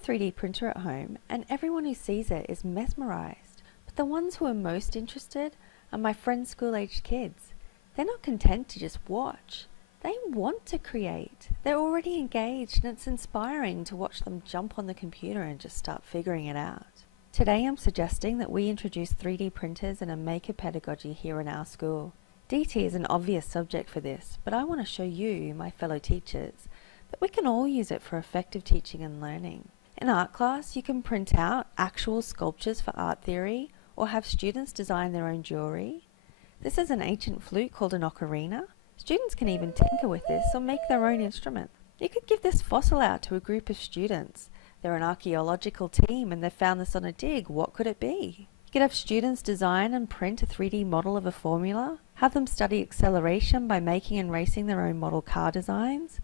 a 3D printer at home and everyone who sees it is mesmerised. But the ones who are most interested are my friends' school-aged kids. They're not content to just watch. They want to create. They're already engaged and it's inspiring to watch them jump on the computer and just start figuring it out. Today I'm suggesting that we introduce 3D printers and a maker pedagogy here in our school. DT is an obvious subject for this, but I want to show you, my fellow teachers, that we can all use it for effective teaching and learning. In art class, you can print out actual sculptures for art theory or have students design their own jewellery. This is an ancient flute called an ocarina. Students can even tinker with this or make their own instrument. You could give this fossil out to a group of students. They're an archaeological team and they've found this on a dig. What could it be? You could have students design and print a 3D model of a formula, have them study acceleration by making and racing their own model car designs,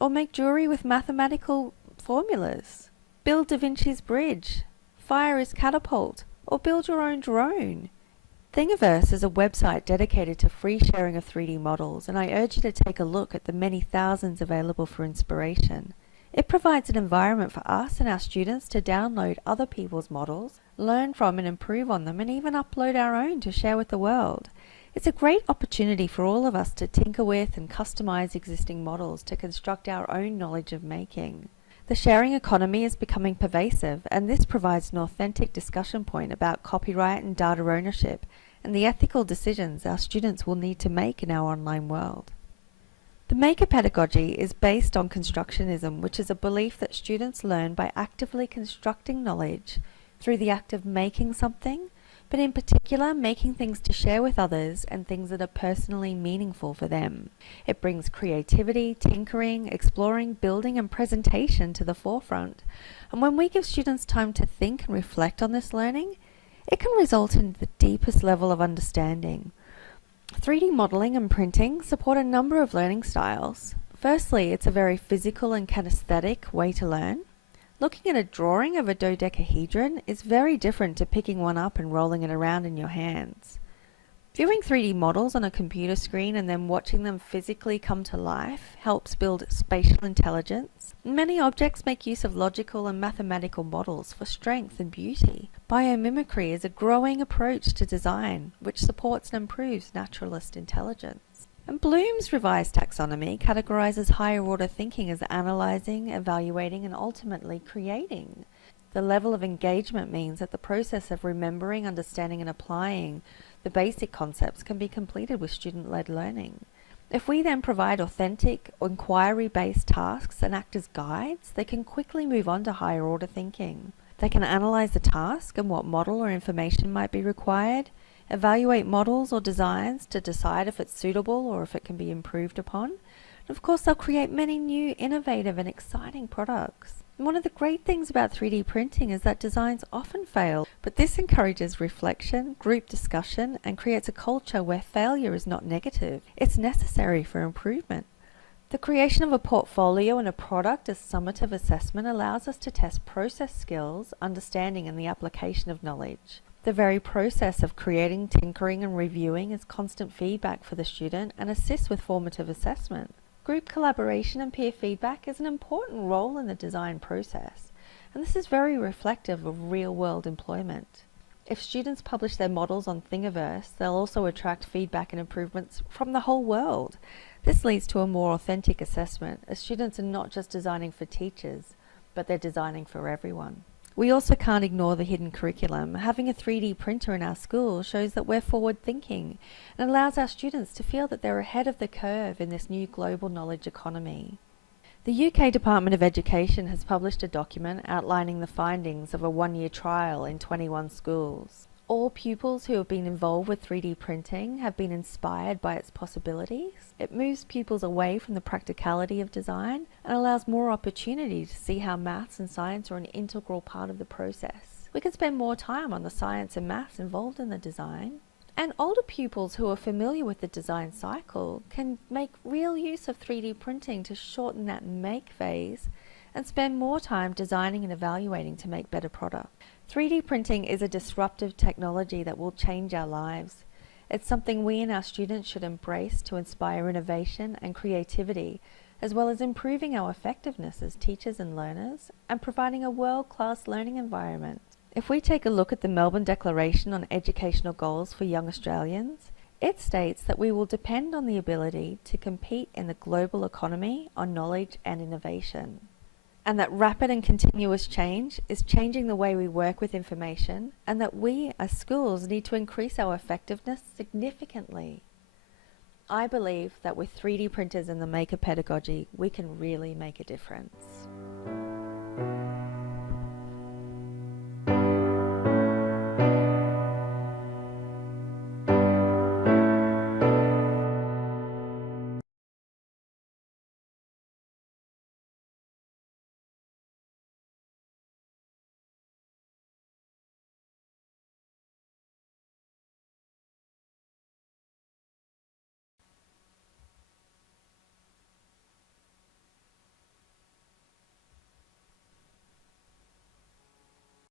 or make jewellery with mathematical formulas. Build Da Vinci's bridge, fire his catapult, or build your own drone. Thingiverse is a website dedicated to free sharing of 3D models, and I urge you to take a look at the many thousands available for inspiration. It provides an environment for us and our students to download other people's models, learn from and improve on them, and even upload our own to share with the world. It's a great opportunity for all of us to tinker with and customize existing models to construct our own knowledge of making. The sharing economy is becoming pervasive, and this provides an authentic discussion point about copyright and data ownership and the ethical decisions our students will need to make in our online world. The maker pedagogy is based on constructionism, which is a belief that students learn by actively constructing knowledge through the act of making something, but in particular making things to share with others and things that are personally meaningful for them. It brings creativity, tinkering, exploring, building and presentation to the forefront. And when we give students time to think and reflect on this learning, it can result in the deepest level of understanding. 3D modelling and printing support a number of learning styles. Firstly, it's a very physical and kinesthetic way to learn. Looking at a drawing of a dodecahedron is very different to picking one up and rolling it around in your hands. Viewing 3D models on a computer screen and then watching them physically come to life helps build spatial intelligence. Many objects make use of logical and mathematical models for strength and beauty. Biomimicry is a growing approach to design which supports and improves naturalist intelligence. And Bloom's revised taxonomy categorizes higher order thinking as analyzing, evaluating, and ultimately creating. The level of engagement means that the process of remembering, understanding, and applying the basic concepts can be completed with student-led learning. If we then provide authentic, inquiry-based tasks and act as guides, they can quickly move on to higher order thinking. They can analyze the task and what model or information might be required, evaluate models or designs to decide if it's suitable or if it can be improved upon. And of course, they'll create many new, innovative and exciting products. And one of the great things about 3D printing is that designs often fail, but this encourages reflection, group discussion, and creates a culture where failure is not negative. It's necessary for improvement. The creation of a portfolio and a product as summative assessment allows us to test process skills, understanding, and the application of knowledge. The very process of creating, tinkering, and reviewing is constant feedback for the student and assists with formative assessment. Group collaboration and peer feedback is an important role in the design process, and this is very reflective of real-world employment. If students publish their models on Thingiverse, they'll also attract feedback and improvements from the whole world. This leads to a more authentic assessment, as students are not just designing for teachers, but they're designing for everyone. We also can't ignore the hidden curriculum. Having a 3D printer in our school shows that we're forward thinking and allows our students to feel that they're ahead of the curve in this new global knowledge economy. The UK Department of Education has published a document outlining the findings of a one-year trial in 21 schools. All pupils who have been involved with 3D printing have been inspired by its possibilities. It moves pupils away from the practicality of design and allows more opportunity to see how maths and science are an integral part of the process. We can spend more time on the science and maths involved in the design. And older pupils who are familiar with the design cycle can make real use of 3D printing to shorten that make phase and spend more time designing and evaluating to make better products. 3D printing is a disruptive technology that will change our lives. It's something we and our students should embrace to inspire innovation and creativity as well as improving our effectiveness as teachers and learners and providing a world-class learning environment. If we take a look at the Melbourne Declaration on Educational Goals for Young Australians, it states that we will depend on the ability to compete in the global economy on knowledge and innovation, and that rapid and continuous change is changing the way we work with information, and that we as schools need to increase our effectiveness significantly. I believe that with 3D printers and the maker pedagogy, we can really make a difference.